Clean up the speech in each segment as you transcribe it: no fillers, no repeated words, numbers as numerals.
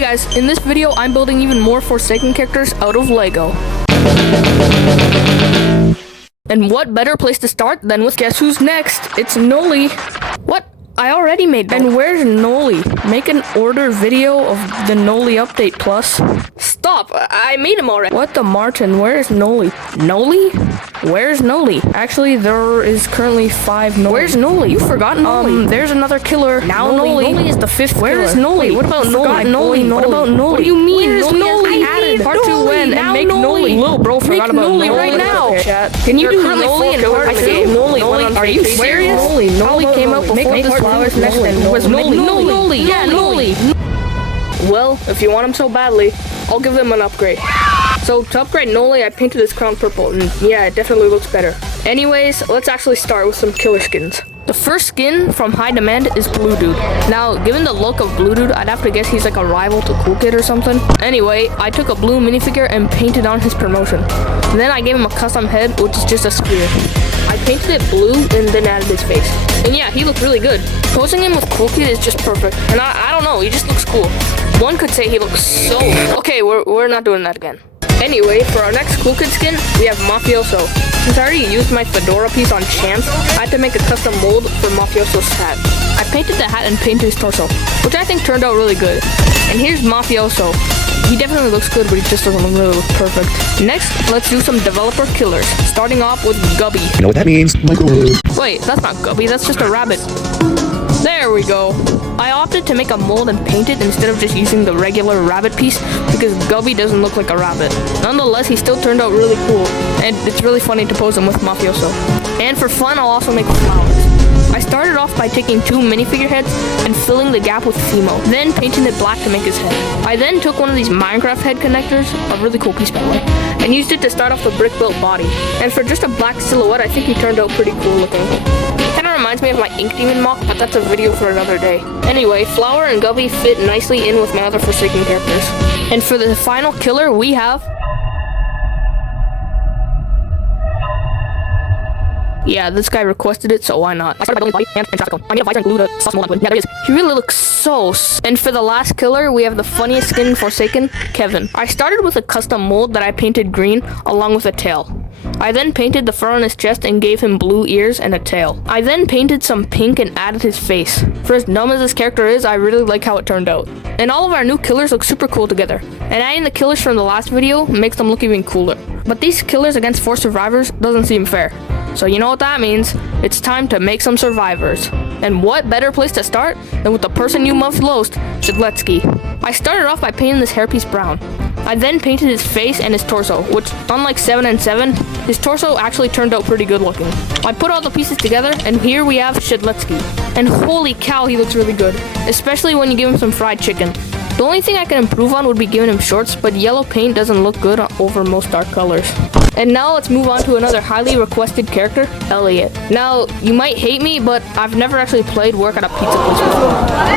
Hey guys, in this video I'm building even more Forsaken characters out of Lego. And what better place to start than with guess who's next? It's Noli. What? I already made that. And where's Noli? Make an order video of the Noli update plus. Stop, I made him already. What the Martin, where's Noli? Noli? Where's Noli? Actually, there is currently 5 Noli. Where's Noli? You forgot Noli. There's another killer. Now Noli. Noli is the 5th killer. Where's Noli? What about Noli? Noli? What about Noli? What do you mean? Where's Noli? Added part 2 when and make Noli. Little bro forgot about Noli right now. Chat. Can you do Noli and part 2? Noli. Are you serious? Noli came out before the flowers next and was Noli. Yeah, Noli. Well, if you want him so badly, I'll give them an upgrade. So to upgrade Noli, I painted his crown purple, and yeah, it definitely looks better. Anyways, let's actually start with some killer skins. The first skin from High Demand is Blue Dude. Now, given the look of Blue Dude, I'd have to guess he's like a rival to Cool Kid or something. Anyway, I took a blue minifigure and painted on his promotion. Then I gave him a custom head, which is just a square. I painted it blue and then added his face. And yeah, he looked really good. Posing him with Cool Kid is just perfect. And I don't know, he just looks cool. One could say he looks so... Okay, we're not doing that again. Anyway, for our next Cool Kid skin, we have Mafioso. Since I already used my fedora piece on Chance, I had to make a custom mold for Mafioso's hat. I painted the hat and painted his torso, which I think turned out really good. And here's Mafioso. He definitely looks good, but he just doesn't really look perfect. Next, let's do some developer killers, starting off with Gubby. You know what that means? Wait, that's not Gubby, that's just a rabbit. There we go. I opted to make a mold and paint it instead of just using the regular rabbit piece because Gubby doesn't look like a rabbit. Nonetheless, he still turned out really cool, and it's really funny to pose him with Mafioso. And for fun, I'll also make flowers. I started off by taking 2 minifigure heads and filling the gap with Fimo, then painting it black to make his head. I then took one of these Minecraft head connectors, a really cool piece by the way, and used it to start off the brick built body. And for just a black silhouette, I think he turned out pretty cool looking. Kinda reminds me of my Ink Demon mock, but that's a video for another day. Anyway, Flower and Gubby fit nicely in with my other Forsaken characters. And for the final killer, we have... Yeah, this guy requested it, so why not? I started by building body, hands, and traffic. I made a visor and glued a soft mold on. Yeah, there he is. He really looks so And for the last killer, we have the funniest skin in Forsaken, Kevin. I started with a custom mold that I painted green, along with a tail. I then painted the fur on his chest and gave him blue ears and a tail. I then painted some pink and added his face. For as dumb as this character is, I really like how it turned out. And all of our new killers look super cool together. And adding the killers from the last video makes them look even cooler. But these killers against 4 survivors doesn't seem fair. So you know what that means. It's time to make some survivors. And what better place to start than with the person you loved most, Shedletsky. I started off by painting this hairpiece brown. I then painted his face and his torso, which, unlike 7 and 7, his torso actually turned out pretty good looking. I put all the pieces together, and here we have Shedletsky. And holy cow, he looks really good, especially when you give him some fried chicken. The only thing I can improve on would be giving him shorts, but yellow paint doesn't look good over most dark colors. And now let's move on to another highly requested character, Elliot. Now, you might hate me, but I've never actually played work at a pizza place before.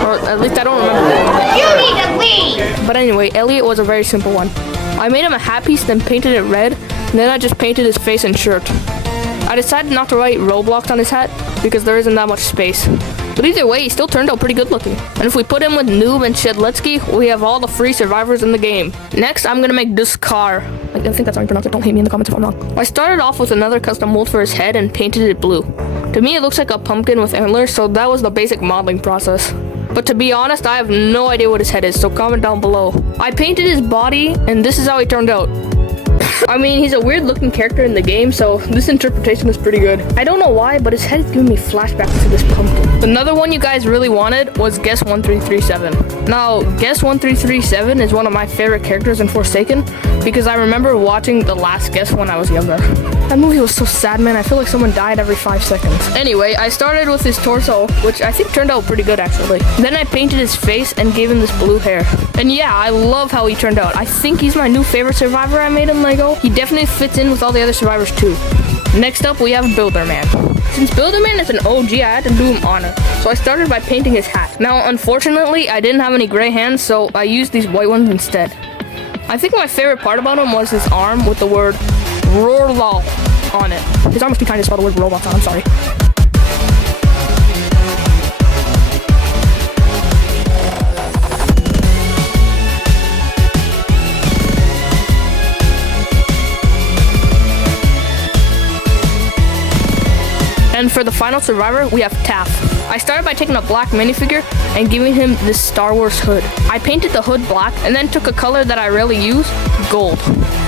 Or at least I don't remember. You need to leave! But anyway, Elliot was a very simple one. I made him a hat piece, then painted it red, and then I just painted his face and shirt. I decided not to write Roblox on his hat, because there isn't that much space. But either way, he still turned out pretty good looking. And if we put him with Noob and Shedletsky, we have all the free survivors in the game. Next, I'm gonna make Duskar. I think that's how you pronounce it. Don't hate me in the comments if I'm wrong. I started off with another custom mold for his head and painted it blue. To me, it looks like a pumpkin with antlers, so that was the basic modeling process. But to be honest, I have no idea what his head is, so comment down below. I painted his body, and this is how he turned out. I mean, he's a weird looking character in the game, so this interpretation is pretty good. I don't know why, but his head is giving me flashbacks to this pumpkin. Another one you guys really wanted was Guess 1337. Now, Guess 1337 is one of my favorite characters in Forsaken because I remember watching the last Guess when I was younger. That movie was so sad, man. I feel like someone died every 5 seconds. Anyway, I started with his torso, which I think turned out pretty good actually. Then I painted his face and gave him this blue hair. And yeah, I love how he turned out. I think he's my new favorite survivor I made in Lego. He definitely fits in with all the other survivors too. Next up, we have Builderman. Since Builderman is an OG, I had to do him honor. So I started by painting his hat. Now, unfortunately, I didn't have any gray hands, so I used these white ones instead. I think my favorite part about him was his arm with the word Rorlal on it. His arm was too tiny to spell the word robots on, I'm sorry. for the final survivor, we have Taff. I started by taking a black minifigure and giving him this Star Wars hood. I painted the hood black and then took a color that I rarely use, gold.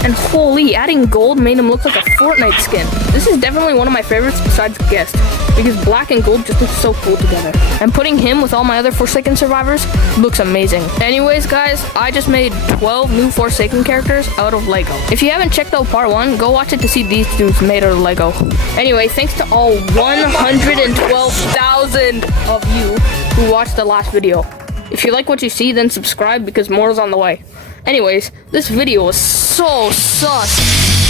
And holy, adding gold made him look like a Fortnite skin. This is definitely one of my favorites besides Guest, because black and gold just look so cool together. And putting him with all my other Forsaken survivors looks amazing. Anyways guys, I just made 12 new Forsaken characters out of Lego. If you haven't checked out part 1, go watch it to see these dudes made out of Lego. Anyway, thanks to all 112,000 of you who watched the last video. If you like what you see, then subscribe because more is on the way. Anyways, this video was so sus.